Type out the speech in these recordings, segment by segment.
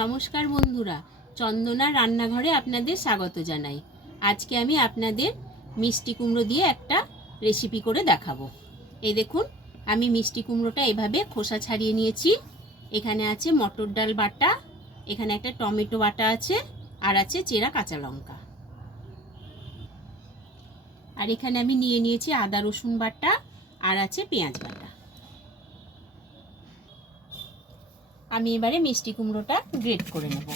নমস্কার বন্ধুরা, চন্দনা রান্নাঘরে আপনাদের স্বাগত জানাই। আজকে আমি আপনাদের মিষ্টি কুমড়ো দিয়ে একটা রেসিপি করে দেখাবো। এই দেখুন, আমি মিষ্টি কুমড়োটা এভাবে খোসা ছাড়িয়ে নিয়েছি। এখানে আছে মটর ডাল বাটা, এখানে একটা টমেটো বাটা আছে, আর আছে চেরা কাঁচা লঙ্কা। আর এখানে আমি নিয়ে নিয়েছি আদা রসুন বাটা, আর আছে পেঁয়াজ বাটা। আমি এবারে মিষ্টি কুমড়োটা গ্রেট করে নেব।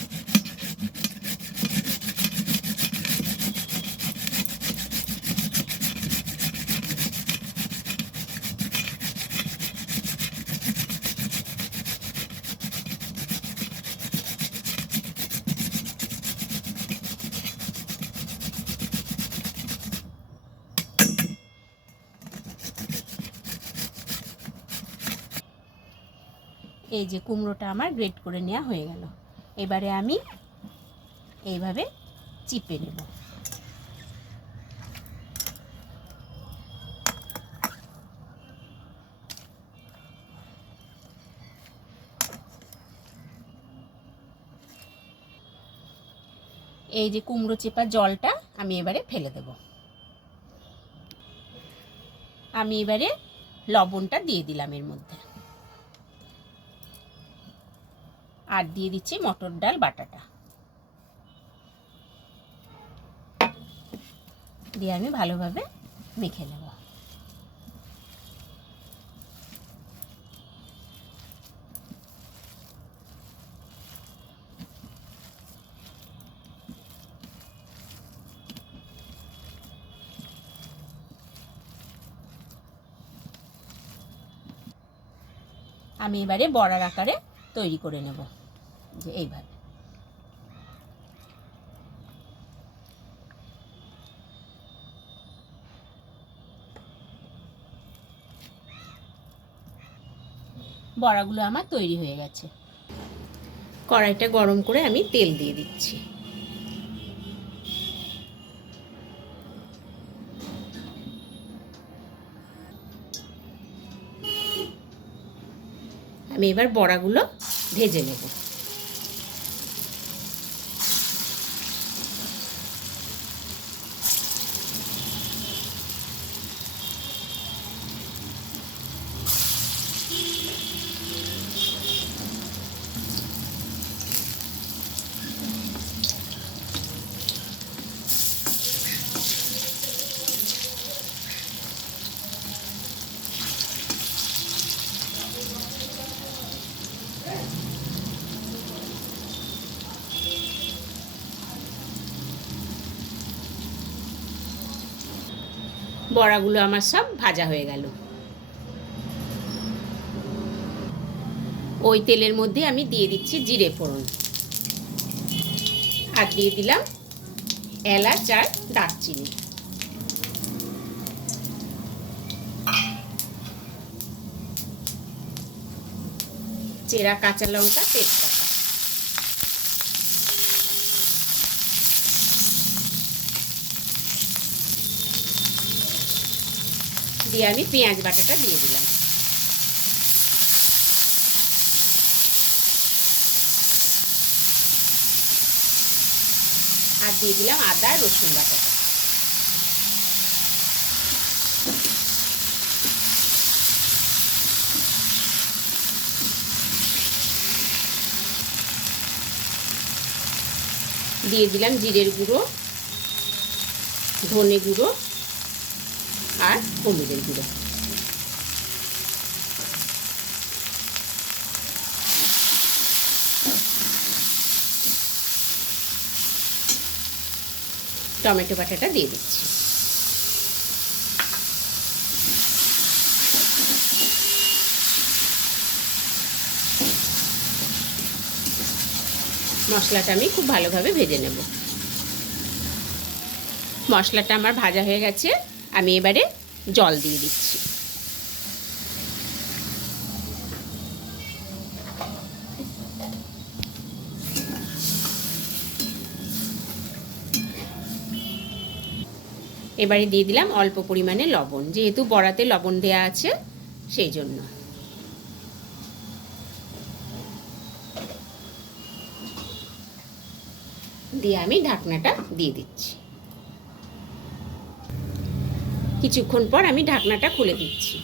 এই যে কুমড়োটা আমার গ্রেট করে নেওয়া হয়ে গেল। এবারে আমি এইভাবে চিপে নেব। এই যে কুমড়ো চেপা জলটা আমি এবারে ফেলে দেব। আমি এবারে লবণটা দিয়ে দিলাম এর মধ্যে, আর দিয়ে দিচ্ছি মটর ডাল বাটাটা, দিয়ে আমি ভালোভাবে মেখে নেব। আমি এবারে বড়ার আকারে তৈরি করে নেব, যে এইভাবে। বড়াগুলো আমার তৈরি হয়ে গেছে। কড়াইটা গরম করে আমি তেল দিয়ে দিচ্ছি। আমি এবার বড়াগুলো ভেজে নেব। বড়াগুলো আমার সব ভাজা হয়ে গেল। ওই তেলের মধ্যে আমি দিয়ে দিচ্ছি জিরে ফোড়ন, আর দিয়ে দিলাম এলাচ আর দারচিনি, চেরা কাঁচা লঙ্কা তেজপাতা, দিয়ে আমি পেঁয়াজ বাটাটা দিয়ে দিলাম। আর দিয়ে দিলাম আদা রসুন বাটাটা। দিয়ে দিলাম জিরের গুঁড়ো, ধনে গুঁড়ো, আর হলুদের গুঁড়ো। টমেটো বাটাটা দিয়ে দিচ্ছি। মশলাটা আমি খুব ভালোভাবে ভেজে নেব। মশলাটা আমার ভাজা হয়ে গেছে। আমি এবারে জল দিয়ে দিচ্ছি। এবারে দিয়ে দিলাম অল্প পরিমাণে লবণ, যেহেতু বড়াতে লবণ দেয়া আছে সেই জন্য। দিয়ে আমি ঢাকনাটা দিয়ে দিচ্ছি। কিছুক্ষণ পর আমি ঢাকনাটা খুলে দিচ্ছি।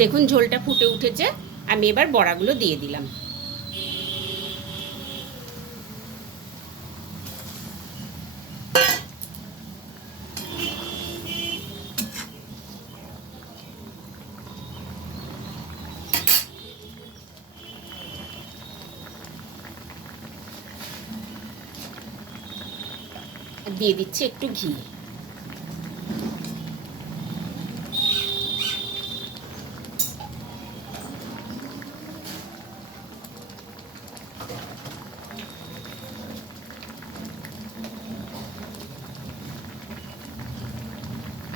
দেখুন ঝোলটা ফুটে উঠেছে, আমি এবার বড়াগুলো দিয়ে দিলাম। দিয়ে দিচ্ছি একটু ঘি।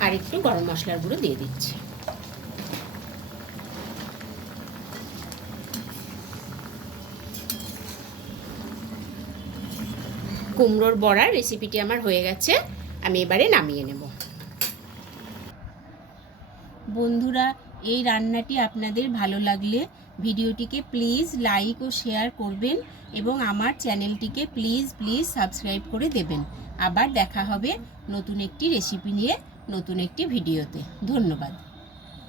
আর একটু গরম মশলার গুঁড়ো দিয়ে দিচ্ছি। কুমড়োর বড়ার রেসিপিটি আমার হয়ে গেছে, আমি এবারে নামিয়ে নেব। বন্ধুরা, এই রান্নাটি আপনাদের ভালো লাগলে ভিডিওটিকে প্লিজ লাইক ও শেয়ার করবেন এবং আমার চ্যানেলটিকে প্লিজ সাবস্ক্রাইব করে দেবেন। আবার দেখা হবে নতুন একটি রেসিপি নিয়ে, নতুন একটি ভিডিওতে। ধন্যবাদ।